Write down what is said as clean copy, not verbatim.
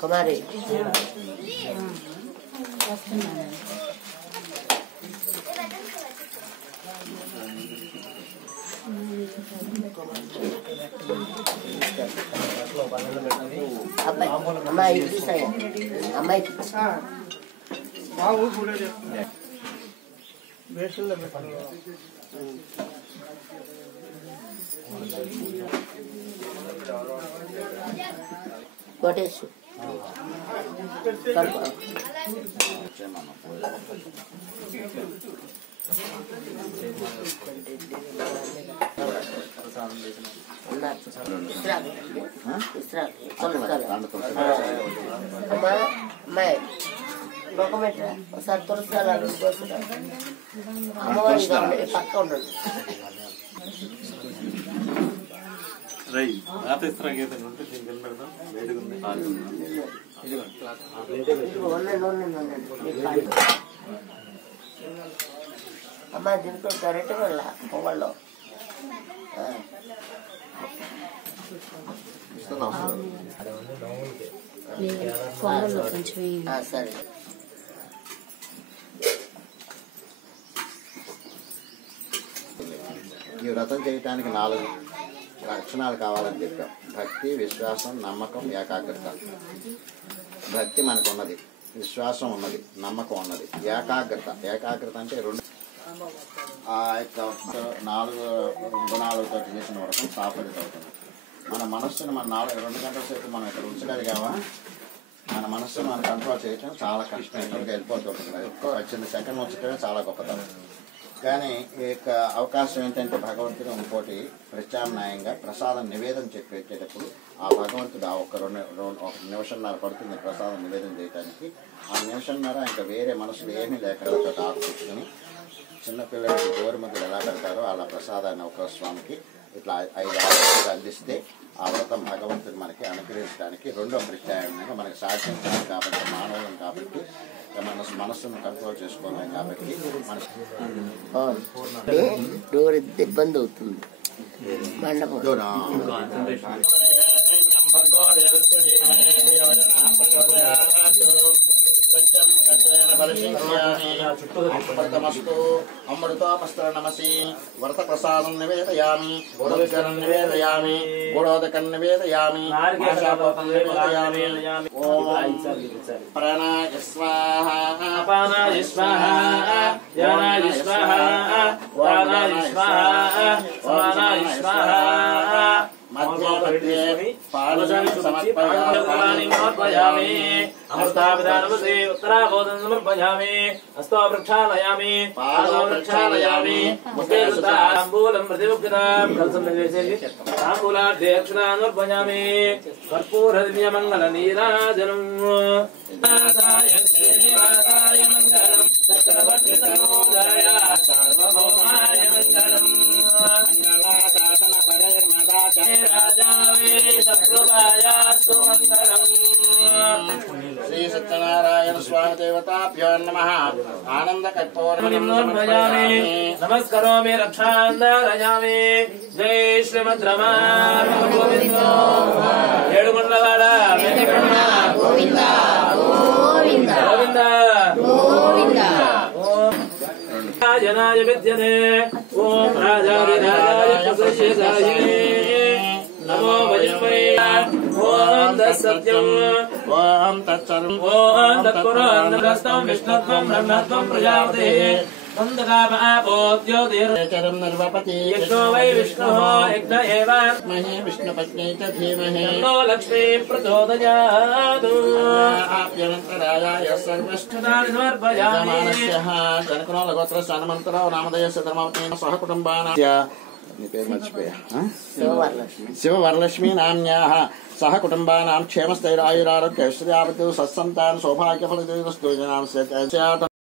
కుమారి అమ్మాయి అమ్మాయి కోటేశు అమ్మాయి డొక్యుమెంట్ ఒకసారి తులసిరాలు అమ్మవారి పక్క ఉండండి. అమ్మా దీంట్లో డైరెక్ట్ వెళ్ళా పొంగల్లో సరే. ఈ వ్రతం చేయటానికి 4 లక్షణాలు కావాలని చెప్పాం. భక్తి, విశ్వాసం, నమ్మకం, ఏకాగ్రత. భక్తి మనకు ఉన్నది, విశ్వాసం ఉన్నది, నమ్మకం ఉన్నది. ఏకాగ్రత అంటే 2 ఆ యొక్క 4 గుణాలతో చేసిన వ్రతం సాఫల్యమవుతుంది. మన మనస్సును మన 2 గంటల సేపు మనం ఇక్కడ ఉంచగలిగామా? మన మనస్సును మనం కంట్రోల్ చేయటం చాలా కష్టం. ఎక్కడికి వెళ్ళిపోతుంటుంది. చిన్న సెకండ్ ఉంచడమే చాలా గొప్పతనం. కానీ ఈ యొక్క అవకాశం ఏంటంటే భగవంతుడు ఇంకోటి ప్రత్యామ్నాయంగా ప్రసాదం నివేదన చెప్పేటప్పుడు ఆ భగవంతుడు ఆ ఒక 1 నిమిషంన్నర పడుతుంది ప్రసాదం నివేదన చేయడానికి. ఆ నిమిషంన్నర ఇంకా వేరే మనసులు ఏమీ లేక ఆకు పెట్టుకుని చిన్నపిల్లలకి గోరుముద్దలు ఎలా పెడతారో అలా ప్రసాదాన్ని ఒక స్వామికి ఇట్లా 5 ఆకులు అందిస్తే ఆ వ్రతం భగవంతుడు మనకి అనుగ్రహించడానికి రెండో ప్రత్యామ్నాయంగా మనకి సాధ్యం కాదు కాబట్టి, మానవులం కాబట్టి, మనస్సును కంట్రోల్ చేసుకోలేం కాబట్టి డోర్ ఇబ్బంది అవుతుంది. మండపం అమృతోపస్తరణమసి వ్రత ప్రసాదం నివేదయామి, గోడోదకం నివేదయామి, గోడోదకం నివేదయామి, నివేదయామి. ప్రాణాయ స్వాహా, అపానాయ స్వాహా, ధ్యానాయ స్వాహా, ప్రాణాయ స్వాహా, సమానాయ స్వాహా. మధ్యే పాదజాని సమర్పయామి, అమృతాభిధానమసి ఉత్తరాబోధం సమర్పయామి, హస్తో ప్రక్షాళయామి, పాదో ప్రక్షాళయామి, తాంబూలం ప్రతిముఖ్యతాం తాంబూలాధ్యక్షణానుర్భయామి, కర్పూర దివ్యమంగళ నీరాజనం. మంగళం చక్రవర్తి తనూజాయ సార్వభౌమాయ మంగళం. మంగళాశాసన రాజావే శత్రువాయాస్తు మంగళం. శ్రీ సత్యనారాయణ స్వామి దేవతాభ్యో నమః. ఆనంద కర్పూరమర్పయామి, నమస్కరోమి రక్షాంధారయామి. జై శ్రీమద్ రమారమణ గోవిందో ఏడుకొండలవాడ గోవింద గోవింద గోవింద. జనాయ విద్యతే ఓం రాజాదిరాజాయ ప్రసయ్యసాయ నమో వజ్రమయే. ఓం తత్సత్యం ఓం తత్సర్వం ఓం తత్పురాణస్తం విష్ణుత్వం బ్రహ్మత్వం ప్రజాపతే జ్యోతిర్చరం నిర్వపతి యశో వై విష్ణుః యజ్ఞ ఏవ మహే విష్ణుపత్ని చ ధీమహి తన్నో లక్ష్మీ ప్రచోదయాత్. ఆప్యనంతరాయ సర్వష్ఠదాని సమర్పయామి. జనకుల గోత్రస్య హనుమంతరావు నామధేయస్య ధర్మవతి సహ కుటుంబానాం. నీ పేరు మర్చిపోయా. శివవరలక్ష్మీ నామ్యాః సహ కుటుంబానాం క్షేమస్థైర్యాయురారోగ్య ఐశ్వర్యాభివృద్ధి సత్సంతాన సౌభాగ్యఫలదేవస్తు.